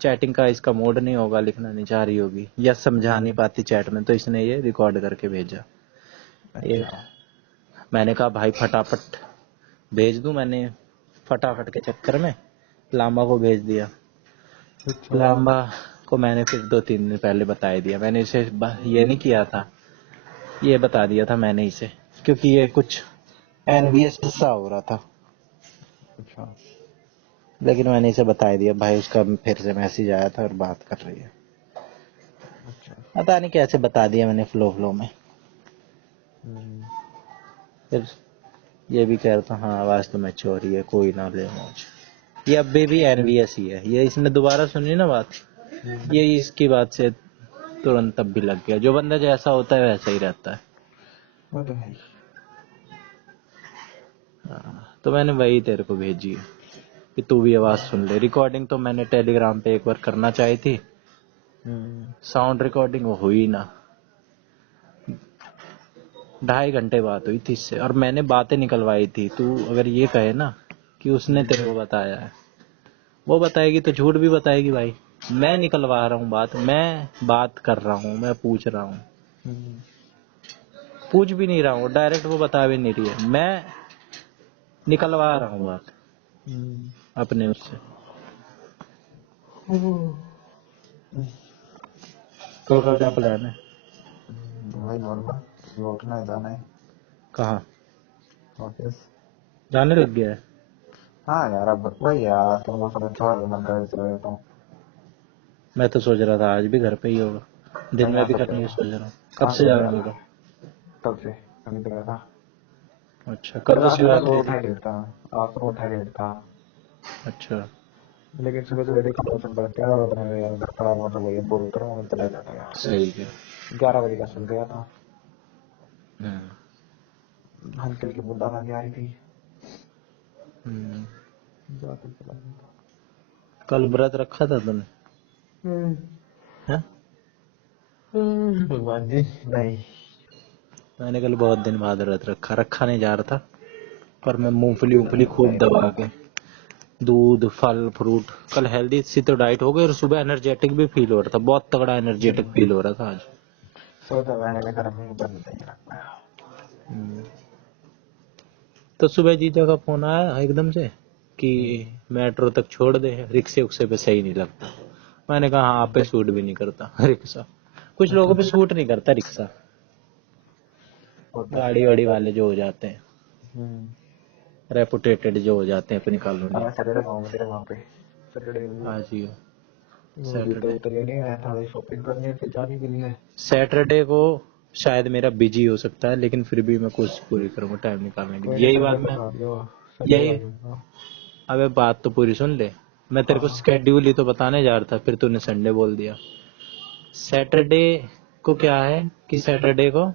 चैटिंग का इसका मूड नहीं होगा, लिखना नहीं चाह रही होगी या समझा नहीं पाती चैट में, तो इसने ये रिकॉर्ड करके भेजा। ये अच्छा। मैंने कहा भाई फटाफट भेज दूं, मैंने फटाफट के चक्कर में लांबा को भेज दिया। अच्छा। लांबा को मैंने फिर 2-3 दिन पहले बता ही दिया, मैंने इसे ये नहीं किया था, ये बता दिया था मैंने इसे, क्योंकि ये कुछ एनवीएस सा हो रहा था, अच्छा। लेकिन मैंने इसे बता ही दिया भाई, उसका फिर से मैसेज आया था और बात कर रही है। अच्छा। पता नहीं कैसे बता दिया मैंने, फ्लो में। फिर ये भी कह रहा था हाँ आवाज तो मैच्योर ही है, कोई ना ले मौज। ये अभी भी एनवीएस ही है, ये इसने दोबारा सुनी ना बात, ये इसकी बात से तुरंत तब भी लग गया। जो बंदा जैसा होता है वैसा ही रहता है। वो तो है ही। तो मैंने वही तेरे को भेजी है कि तू भी आवाज सुन ले। रिकॉर्डिंग तो मैंने टेलीग्राम पे एक बार करना चाही थी, साउंड रिकॉर्डिंग वो हुई ना। 2.5 घंटे बात हुई थी इससे, और मैंने बातें निकलवाई थी। तू अगर ये कहे ना कि उसने तेरे को बताया है, वो बताएगी तो झूठ भी बताएगी भाई। मैं निकलवा रहा हूँ बात, मैं बात कर रहा हूँ, मैं पूछ रहा हूँ, पूछ भी नहीं रहा हूँ डायरेक्ट, वो बता भी नहीं रही है, मैं निकलवा रहा हूँ बात अपने उससे। कल का क्या प्लान है? वही बोलना, लौटना है, जाना है कहाँ ऑफिस। जाने लग गया है? हाँ यार, अब वही यार, तुम सब थोड़ा मन कर रहे तो मैं तो सोच रहा था आज भी घर पे ही होगा, दिन नहीं में आ भी सकते करने की हो। सोच रहा हूँ। कब कहाँ से से जाना गया होगा? तब से अभी तक था। अच्छा कल तो रात को तो शिवरात्रि उठा थी। ही लेट था, रात को उठा ही लेट था, अच्छा लेकिन सुबह सुबह देखा तो सब क्या होता है यार, खड़ा मतलब वही बोल कर मैं चला जाता यार। सही है। 11 बजे का सुन गया था, हम्म, हल्की हल्की बुद्धा लगी आ रही थी, हम्म। जाके चला गया। कल व्रत रखा था तूने? हैं? भगवान जी नहीं। मैंने कल बहुत दिन बाद व्रत रखा नहीं जा रहा था, पर मैं मूंगफली ऊंगफली खूब दबा के, दूध फल फ्रूट, कल हेल्दी सी तो डाइट हो गई, और सुबह एनर्जेटिक भी फील हो रहा था, बहुत तगड़ा एनर्जेटिक फील हो रहा था आज। सोचा मैंने घर में बंद नहीं रखना। तो सुबह जीजा का फोन आया एकदम से कि मेट्रो तक छोड़ दे, रिक्शे उक्से पे सही नहीं लगता। मैंने कहा हाँ आप पे सूट भी नहीं करता रिक्शा, कुछ लोगों पे सूट नहीं करता रिक्शा, गाड़ी वाड़ी वाले जो हो जाते हैं, रेपुटेटेड जो हो जाते हैं अपनी कॉलोनी। मैं सैटरडे आऊंगा तेरे वहाँ पे, सैटरडे आज ही हो जूते सैटरडे। उते लेने हैं, थोड़ी शॉपिंग करनी है फिर जाने के लिए। सैटरडे को शायद मेरा बिजी हो सकता है, लेकिन फिर भी मैं कोशिश पूरी करूंगा टाइम निकालने की। कोई नहीं, यही संडे बात को मैं, आ जाओ, संडे को आ यही, जाऊंगा। अबे बात तो पूरी सुन ले। मैं तेरे को स्केड्यूल ही तो बताने जा रहा था, फिर तूने संडे बोल दिया। सैटरडे को क्या है कि सैटरडे को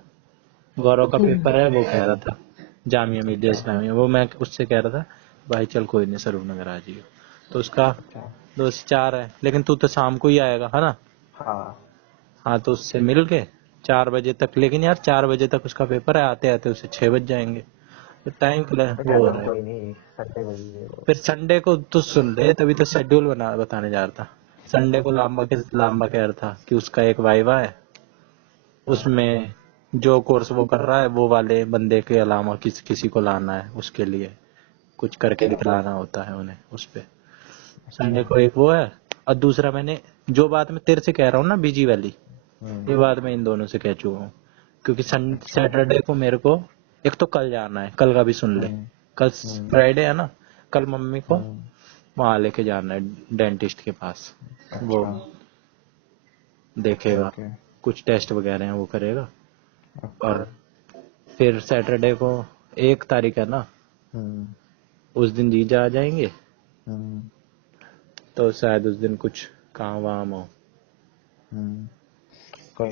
गौरव का पेपर है, वो कह रहा था जामिया मिलिया इस्लामिया, वो मैं उससे कह रहा था भाई चल कोई नहीं स्वरूप नगर आ जाइयो, तो उसका 2 से 4 है, लेकिन तू तो शाम को ही आएगा है ना। हाँ हाँ तो उससे मिल के 4 बजे तक, लेकिन यार 4 बजे तक उसका पेपर है, आते आते उसे 6 बज जाएंगे, तो टाइम वो हो रहा है। कोई नहीं, संडे को ही फिर संडे को तो सुन ले, तभी तो शेड्यूल बताने जा रहा था। संडे को लांबा कह रहा था कि उसका एक वाइवा है, उसमें जो कोर्स वो कर रहा है वो वाले बंदे के अलावा किसी को लाना है, उसके लिए कुछ करके दिखलाना होता है उन्हें उस पे। संडे को एक वो है, और दूसरा मैंने जो बात मैं तेरे से कह रहा हूँ ना बिजी वाली, ये बात मैं इन दोनों से कह चुका हूँ, क्योंकि सैटरडे को मेरे को एक तो कल जाना है, कल का भी सुन ले, कल फ्राइडे है ना, कल मम्मी को वहां लेके जाना है डेंटिस्ट के पास, वो देखेगा, कुछ टेस्ट वगैरह हैं वो करेगा। और फिर सैटरडे को 1 तारीख है ना, उस दिन जीजा आ जाएंगे, तो शायद उस दिन कुछ काम वाम हो,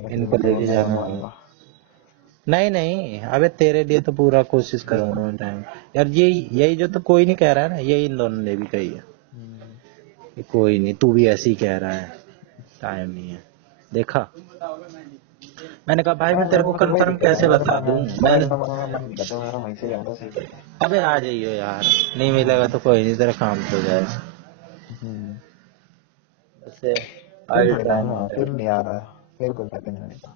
इनको लेके जाना। नहीं नहीं अबे तेरे लिए तो पूरा कोशिश करूंगा मैं टाइम, यार यही जो तो कोई नहीं कह रहा है ना, यही इन दोनों ने भी कही है। कि कोई नहीं, तू भी ऐसे ही कह रहा है, टाइम नहीं है। देखा, मैंने कहा भाई मैं तेरे को कंफर्म कैसे बता दूं मैं। वही तो मेरा मन करता है, मेरा वहीं से ज्यादा सही करता है। अबे आ जाइयो यार, नहीं मिलेगा तो कोई नहीं, तेरा काम तो हो जाएगा। वैसे फिर आई थोड़ी ट्राई ना नहीं फिर कर। नहीं आ रहा, फिर कोई पैकेज नहीं आता।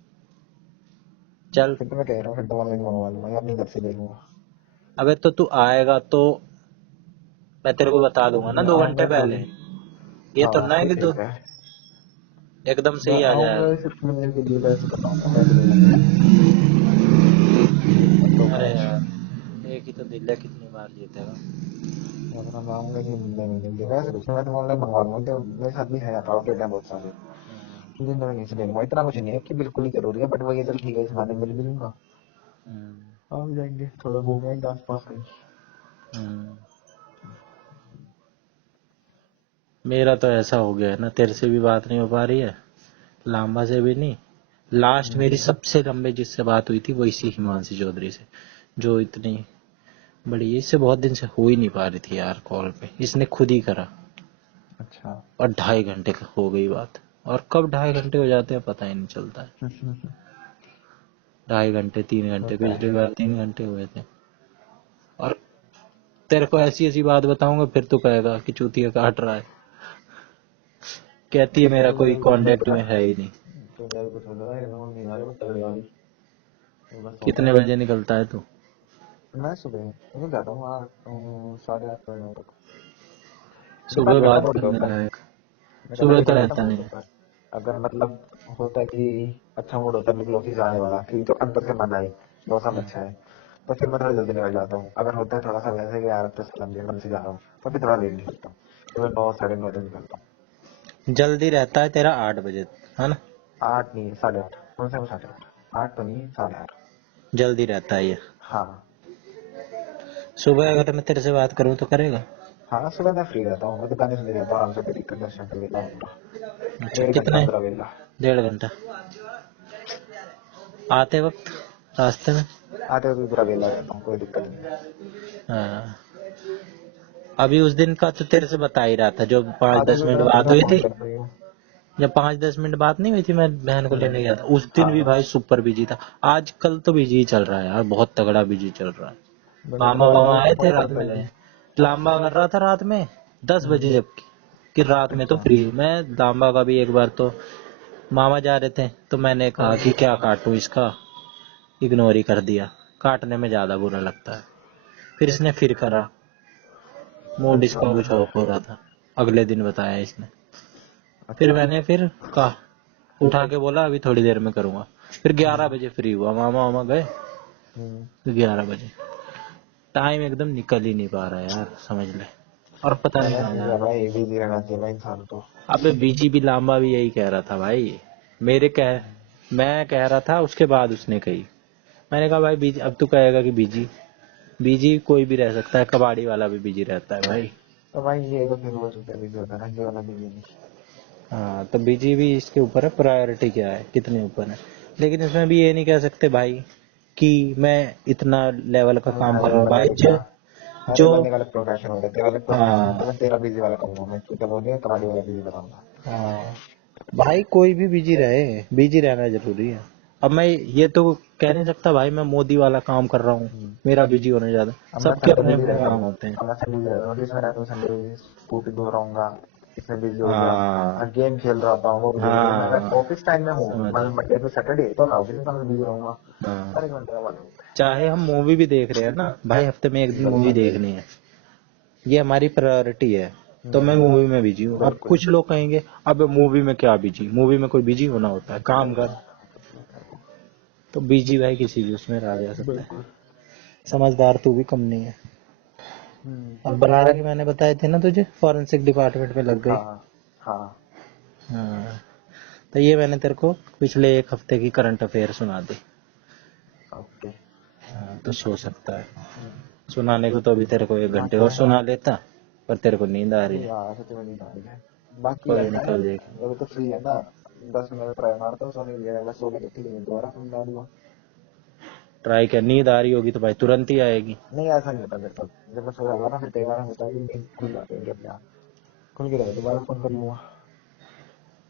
चल, फिर तो मैं कह रहा हूँ, फिर तो ऑनलाइन मंगवा लूंगा या अपनी घर से ले लूंगा। अबे तो तू आएगा तो मैं तेरे को बता दूंगा ना मैं 2 घंटे आऊंगा पहले। थोड़ी। ये तो हाँ ना है कि तू ठीक है। एकदम से मैं ही आ आऊंगा जाएगा। सिर्फ मिलने के लिए, वैसे बताऊंगा, वैसे ले लूंगा। तो अरे मैं यार एक ही तो दिल है, कितनी बार जीतेगा। अपना मामले नहीं मिलने नहीं देंगे, वैसे कुछ नहीं, मैं तो ऑनलाइन मंगवा लूंगा, तो मेरे साथ भी है आउटलेट है बहुत सारे, जिन दोनों कहीं से ले लूंगा। इतना कुछ नहीं है कि बिल्कुल ही जरूरी है, बट वही चल ठीक है, इस बहाने मिल भी लूंगा। हम्म। आ भी जाएंगे, थोड़ा घूमेंगे आस पास कहीं। हम्म। मेरा तो ऐसा हो गया है ना, तेरे से भी बात नहीं हो पा रही है, लांबा से भी नहीं। लास्ट मेरी सबसे लंबे जिससे बात हुई थी वो इसी हिमांशी चौधरी से, जो इतनी बड़ी, इससे बहुत दिन से हो ही नहीं पा रही थी यार कॉल पे, इसने खुद ही करा। अच्छा। और 2.5 घंटे का हो गई बात, और कब 2.5 घंटे हो जाते हैं पता ही नहीं चलता है। 2.5 घंटे 3 घंटे, होता है। पिछली बार 3 घंटे हुए थे। और तेरे को ऐसी ऐसी बात बताऊंगा फिर तू कहेगा कि चूतिया काट रहा है। कहती है मेरा तो कोई मेरे भी कुछ हो कांटेक्ट रहा में है, है ही नहीं। तो मेरे भी कुछ हो रहा है, नहीं आ रही वो तगड़ी वाली, तो बस हो कितने गया। बजे निकलता है तू? मैं सुबह निकल जाता हूँ 8, 8:30 तक। सुबह डिपेंड करता है बात मूड के करने ऊपर। लायक, मैं कहता सुबह तो डिपेंड करता है रहता मूड नहीं के है। ऊपर। अगर मतलब होता है कि अच्छा मूड होता है, बिल्कुल ऑफिस आने वाला कि तो अंदर से मन आए, मौसम अच्छा है, तो फिर मैं थोड़ा जल्दी निकल जाता हूँ। अगर होता है थोड़ा सा वैसे कि यार तो लंबे मन से जा रहा हूँ, तो फिर थोड़ा लेट निकलता हूँ, तो मैं 9, 9:30 तक निकलता हूँ। जल्दी रहता है तेरा 8 बजे, है ना? 8 नहीं, 8:30, कौन सा 8:30, 8 तो नहीं, 8:30। जल्दी रहता है ये। हाँ। सुबह अगर मैं तेरे से बात करूँ तो करेगा? हाँ सुबह मैं फ्री रहता हूँ, मैं दुकान से नहीं रहता हूँ, आराम से कोई दिक्कत दर्शन कर लेता हूँ पूरा। अच्छा, 1.5 घंटा कितने? पूरा वेला। 1.5 घंटा आते वक्त रास्ते में? आते हुए भी पूरा वेला रहता हूँ, कोई दिक्कत नहीं है। हाँ। अभी उस दिन का तो तेरे से बता ही रहा था, जो पाँच आते दस हुए मिनट मैं बात सीधा हुई फोन थी, कर रही हूँ। जब 5-10 मिनट बात नहीं हुई थी, मैं बहन को लेने गया था उस दिन भी हाँ भाई सुपर बिजी था। आजकल तो बिजी ही चल रहा है यार, बहुत तगड़ा बिजी चल रहा है। मैंने मामा तुम्हारा वामा कॉल आए तो थे, फोन रात करता में ही गए। नहीं। लांबा कर रहा था रात में 10 बजे, जबकि कि रात में तो अच्छा। फ्री मैं। लांबा का भी एक बार तो मामा जा रहे थे तो मैंने कहा कि क्या काटूं इसका, इग्नोर ही कर दिया, काटने में ज्यादा बुरा लगता है। फिर इसने फिर करा, मूड अच्छा। इसका कुछ ऑफ हो रहा था, अगले दिन बताया इसने। फिर अच्छा। मैंने फिर कहा, उठा के बोला अभी थोड़ी देर में करूंगा। फिर 11 बजे फ्री हुआ, मामा वामा गए, हम्म। फिर 11 बजे। टाइम एकदम निकल ही नहीं पा रहा है यार, समझ ले। और पता नहीं रहना कहाँ जा चाहिए रहा। भाई, बिजी रहना चाहिए भाई इंसान को। अबे बीजी भी लांबा भी यही कह रहा था भाई, मेरे कह मैं कह रहा था उसके बाद उसने कही। मैंने कहा भाई बीजी, अब तू कहेगा कि बीजी, बीजी कोई भी रह सकता है, कबाड़ी वाला भी बिजी रहता है भाई। तो भाई ये तो फिर वो होता है, बिजी होता है ना, जो वाला बिजी नहीं। हाँ तो बीजी भी इसके ऊपर है, प्रायोरिटी क्या है, कितने ऊपर है। लेकिन इसमें भी ये नहीं कह सकते भाई कि मैं इतना लेवल का भाई काम हर कर रहा एक हूँ भाई, बंदे का, जो हर एक जो बंदे का अलग प्रोफेशन होता है, तेरा अलग प्रोफेशन है, तो हाँ मैं तेरा बिजी वाला कहूंगा, मैं तो बोलिए कबाड़ी वाला बिजी बताऊंगा। हाँ भाई, कोई भी बिजी रहे, बिजी रहना जरूरी है। अब मैं ये तो कह नहीं सकता भाई मैं मोदी वाला काम कर रहा हूँ, मेरा बिजी होने ज्यादा, अब मैं सबके संडे अपने बिजी अपने रहता काम हूँ, होते हैं। अब मैं संडे बिजी रहता हूँ, जिसमें रहता हूँ संडे स्कूटी धो रहा हूँ, इसमें बिजी हो गया। हाँ गेम खेल रहा था, वो बिजी हो गया, मैं अगर हाँ ऑफिस टाइम में हूँ, समझ मैं गया। मंडे टू सैटरडे, तो मैं ऑफिस में बिजी रहूंगा। हाँ, हर एक घंटे का मालूम चाहे हम मूवी भी देख रहे हैं ना भाई, हफ्ते में एक दिन मूवी बिल्कुल। देखनी है, ये हमारी प्रायोरिटी है, तो मैं हम्म, मूवी में बिजी हूँ। अब बिल्कुल। कुछ लोग कहेंगे अब मूवी में क्या बिजी, मूवी में कोई बिजी होना होता है, काम कर। तो बिजी भाई किसी भी उसमें रहा जा सकता है। बिल्कुल। समझदार तू भी कम नहीं है। हम्म। अब बराड़ा की मैंने बताए थे ना तुझे, फॉरेंसिक डिपार्टमेंट में लग गई। हाँ। हाँ। हाँ, तो ये मैंने तेरे को पिछले 1 हफ्ते की करंट अफेयर सुना दी। ओके। हाँ, तो सो सकता है। सुनाने को तो अभी तेरे को 1 घंटे बाकी और सुना लेता, पर तेरे को नींद आ रही नहीं है। यार, ऐसे तो नहीं आ रही है। बाकी कोई है नहीं, ना, कल देख। अभी तो फ्री है ना, 10 मिनट ट्राई मारता हूँ सोने के लिए, मैं सो के ठीक है, दोबारा फोन डालूंगा। ट्राई कर, नींद आ रही होगी तो भाई तुरंत ही आएगी। नहीं ऐसा नहीं होता मेरे साथ, जब मैं सो जाता हूँ ना, फिर कई बार होता है कि नींद खुल जाती है अपने आप। खुल के रहे दोबारा फोन कर लूंगा,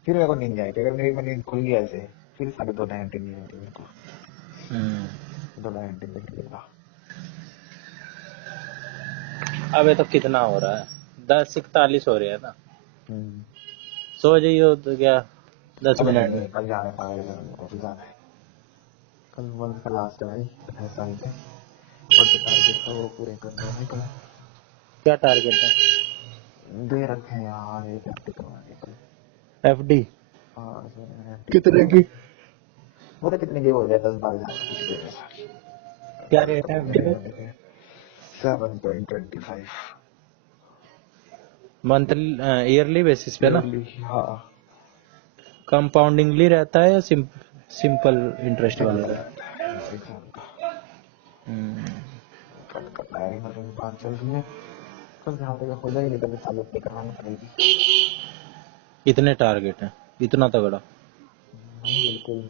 फिर मेरे को नींद नहीं आएगी। अगर मेरी नींद खुल गई ऐसे फिर 2:30 नींद आती मेरे को, 2:30 तक लेगा। अबे तो कितना हो रहा है? 10:41 हो रहे हैं ना। सो जाइयो तो क्या 10 अब मिनट में। कल जाना है, ऑफिस जाना है कल, मंथ का लास्ट है भाई 28 से, और जो टारगेट था वो पूरे करने हैं कल। क्या टारगेट है? दे रखे हैं यार एक हफ्ते करवाने कल। एफडी हाँ इसमें मैंने कितने की? वो तो कितने की हो जाए 10-12 हज़ार कुछ दे क्या रेट है एफडी में? 7.25 मंथली ईयरली बेसिस पे ना? हाँ। कंपाउंडिंगली रहता है या सिंपल इंटरेस्ट वाला रहता है? कट करना है मतलब 5 चल रही है कल, जहाँ तक हो जाएगी तो चालू नहीं करवानी पड़ेगी इतने टारगेट है, इतना तगड़ा? भाई। बिल्कुल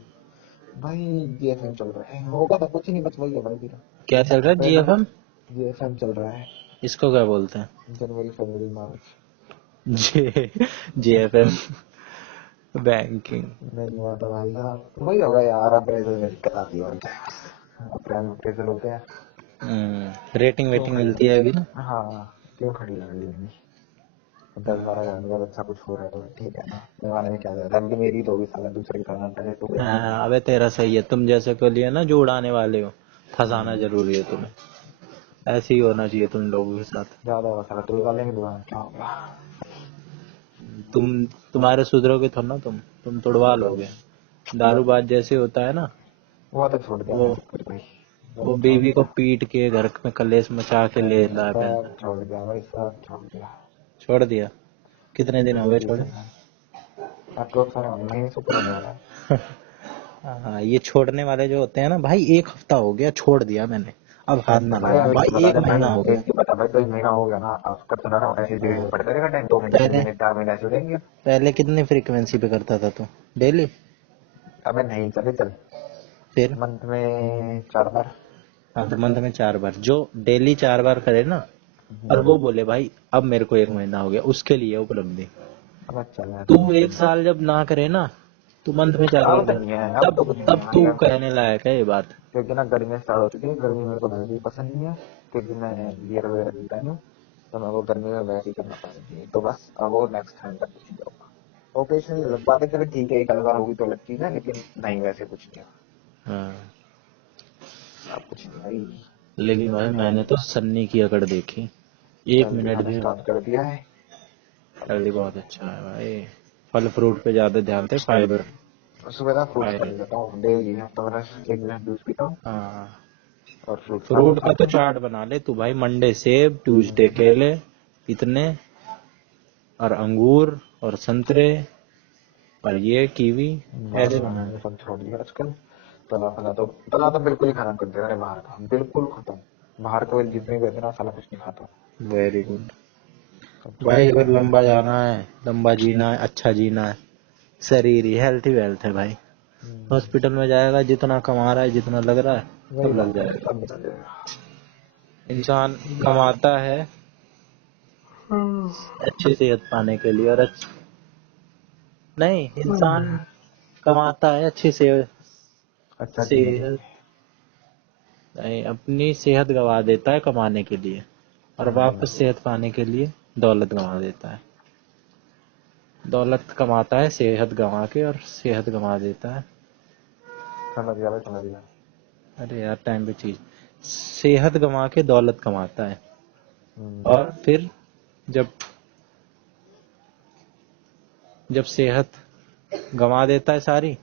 भाई, जीएफएम चल रहा है, होगा तो कुछ ही नहीं, बस वही है भाई फिर। क्या चल रहा है? जीएफएम? जीएफएम चल रहा है, इसको क्या बोलते हैं? जनवरी फरवरी मार्च। जे जीएफएम बैंकिंग। नहीं हुआ तो भाई साहब वही होगा यार, अप्रेजल में दिक्कत आती है और क्या, अप्रेजल होते हैं। रेटिंग वेटिंग मिलती है अभी ना? हाँ क्यों खड़ी लग रही है, 10-12 हज़ार अच्छा कुछ हो रहा है तो ठीक है ना, लगाने में क्या जाता है, अभी मेरी तो भी साला दूसरे की तरह पहले तो हाँ, अबे तेरा सही है। तुम जैसे को लिए ना जो उड़ाने वाले हो, फंसाना जरूरी है तुम्हें। ऐसे ही होना चाहिए तुम लोगों के साथ। ज्यादा होगा साला, तो निकालेंगे दुकान क्या होगा। तुम्हारे सुधरोगे थोड़ा ना, तुम तुड़वा लोगे। दारूबाज जैसे होता है ना, वो तो छोड़ दिया वो मैंने फिर भाई, वो बीवी को पीट के घर में कलेश मचा के ले रहा है पैसा। सब छोड़ दिया भाई, सब छोड़ दिया। छोड़ दिया? कितने दिन हो गए छोड़े? आपको सारा महीने से ऊपर होने वाला है। हाँ, ये छोड़ने वाले जो होते हैं ना भाई, 1 हफ्ता हो गया छोड़ दिया मैंने, अब हाथ ना भाई लगाओ अगर भाई, बता 1 दे भाई, महीना हो गया। इसकी बता भाई, तो 1 महीना हो गया ना, आपका तो ना ऐसे धीरे पड़ता रहेगा टाइम, 2 महीने 3 पहले महीने 4 महीने ऐसे उड़ेंगे। पहले कितनी फ्रीक्वेंसी पे करता था तू? डेली? अबे नहीं चले चल, फिर? मंथ में 4 बार। हाँ तो मंथ में 4 बार, जो डेली 4 बार करे ना, और वो बोले भाई अब मेरे को 1 महीना हो गया, उसके लिए उपलब्धि। अब अच्छा है तू 1 साल जब ना करे ना, तू मंथ में 4 बार अब तो नहीं करे, है, अब तो कुछ नहीं तब है तू भाई। कहने लायक है ये बात। क्योंकि ना गर्मी स्टार्ट हो चुकी है, गर्मी मेरे को वैसे ही पसंद नहीं है, क्योंकि मैं बियर वगैरह पीता नहीं हूँ, तो मेरे को गर्मी में वैसे ही करना पसंद नहीं है, तो बस अब वो नेक्स्ट टाइम तक नहीं जाऊंगा। ओकेशनली लग बातें चलो ठीक है, एक आध बार होगी तो अलग चीज है, लेकिन नहीं वैसे कुछ नहीं है, हाँ, अब कुछ नहीं भाई। लेकिन भाई मैंने तो सन्नी की अकड़ देखी, 1 मिनट खाना भी। स्टार्ट कर दिया है। हेल्दी बहुत अच्छा है भाई, फल फ्रूट पे ज्यादा ध्यान दे, फाइबर। सुबह का फ्रूट्स कर फाइबर, लेता हूँ डेली, हफ्ता भर एक गिलास दूध पीता हूँ हाँ। और फ्रूट्स खा फ्रूट लेता का हूँ। तो चार्ट बना ले तू भाई, मंडे सेब, ट्यूसडे केले, इतने, और अंगूर और संतरे, और ये कीवी, ऐसे बना मैंने ले। सब छोड़ दिया आजकल, तला तो बिल्कुल ही खत्म कर दिया मैंने, बाहर का बिल्कुल खत्म, बाहर का जितने भी होते हैं ना साला कुछ नहीं खाता, वेरी गुड सब छोड़ भाई। दिया। अगर लंबा जाना है, लंबा जीना है, अच्छा जीना है, शरीर ही हेल्थ ही वेल्थ है भाई। हॉस्पिटल में जाएगा, जितना कमा रहा है, जितना लग रहा है, वही सब लग बात है, जाएगा। सब निकल जाएगा। इंसान कमाता है अच्छी सेहत पाने के लिए, और नहीं, इंसान कमाता है अच्छी अच्छा जीने के सेहत, लिए। नहीं, अपनी सेहत गवा देता है कमाने के लिए, और वापस सेहत पाने के लिए दौलत गंवा देता है। दौलत कमाता है सेहत गंवा के, और सेहत गंवा देता है। समझ गया भाई, समझ गया। अरे यार टाइम पे चीज, सेहत गंवा के दौलत कमाता है, और फिर जब जब सेहत गंवा देता है सारी,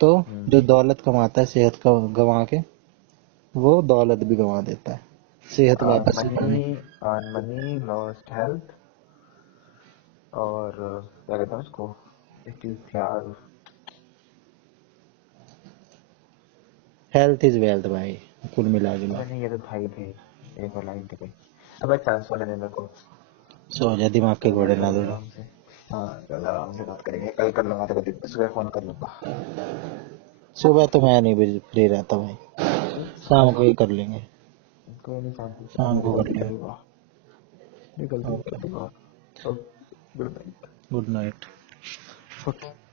तो जो दौलत कमाता है सेहत का गंवा के, वो दौलत भी गंवा देता है सेहत वापस से पाने। मनी लॉस्ट हेल्थ, और क्या कहते हैं उसको, एक चीज यार, हेल्थ इज वेल्थ भाई, कुल मिला जुला अबे के। नहीं ये तो था ही थे, एक और लाइन थी कोई। अब अच्छा सोने दे मेरे को, सो जा, दिमाग के कल घोड़े ना करेंगे दौड़ो। आराम से। हाँ कल आराम से बात करेंगे, कल कर लूंगा, तेरे को सुबह फोन कर लूंगा। सुबह तो मैं नहीं फ्री रहता भाई, शाम को ही कर लेंगे। कोई नहीं, शाम शाम को को कर निकल लेंगे। जाएगा, निकल ओके। जाएगा। Good night. Good night. Okay.